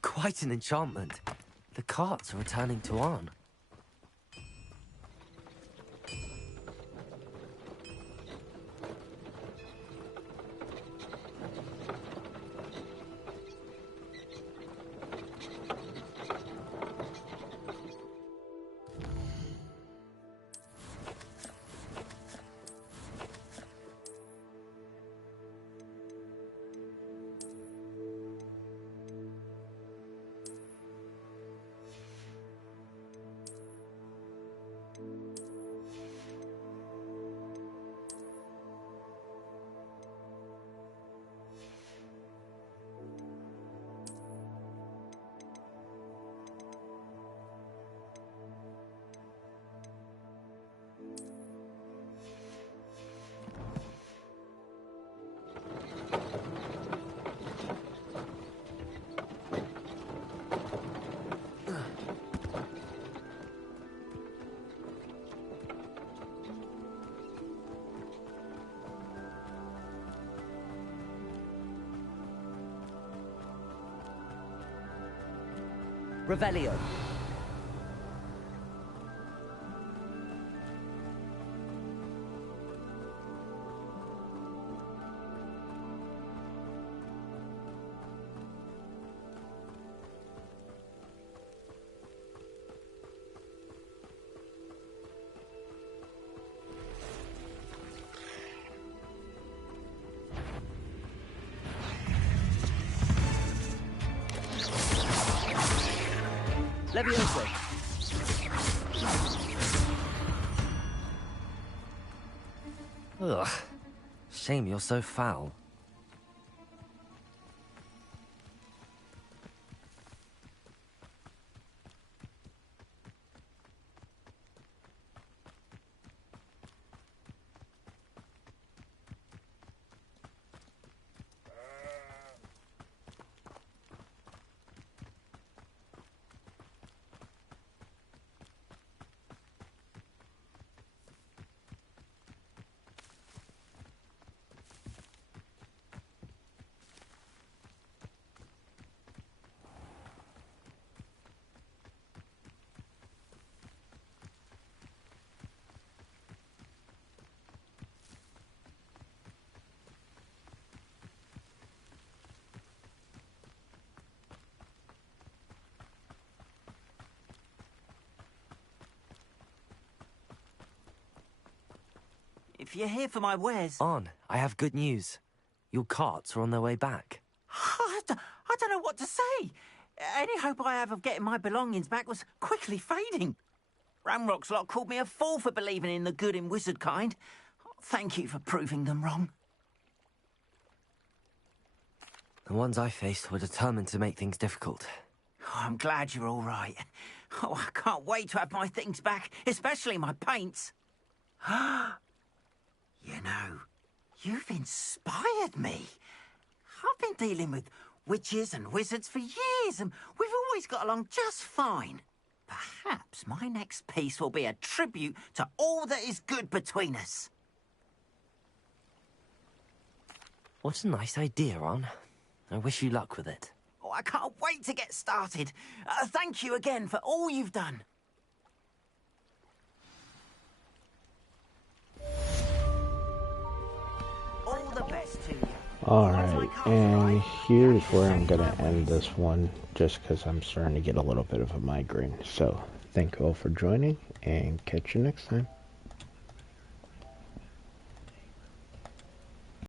Quite an enchantment. The carts are returning to Arn. Revelio. Levioso. Ugh. Shame you're so foul. If you're here for my wares... Arn, I have good news. Your carts are on their way back. I don't know what to say. Any hope I have of getting my belongings back was quickly fading. Ramrock's lot called me a fool for believing in the good in wizard kind. Thank you for proving them wrong. The ones I faced were determined to make things difficult. Oh, I'm glad you're all right. Oh, I can't wait to have my things back, especially my paints. You know, you've inspired me. I've been dealing with witches and wizards for years, and we've always got along just fine. Perhaps my next piece will be a tribute to all that is good between us. What a nice idea, Ron. I wish you luck with it. Oh, I can't wait to get started. Thank you again for all you've done. All the best to you. Alright, and here's where I'm gonna end this one, just because I'm starting to get a little bit of a migraine. So, thank you all for joining, and catch you next time.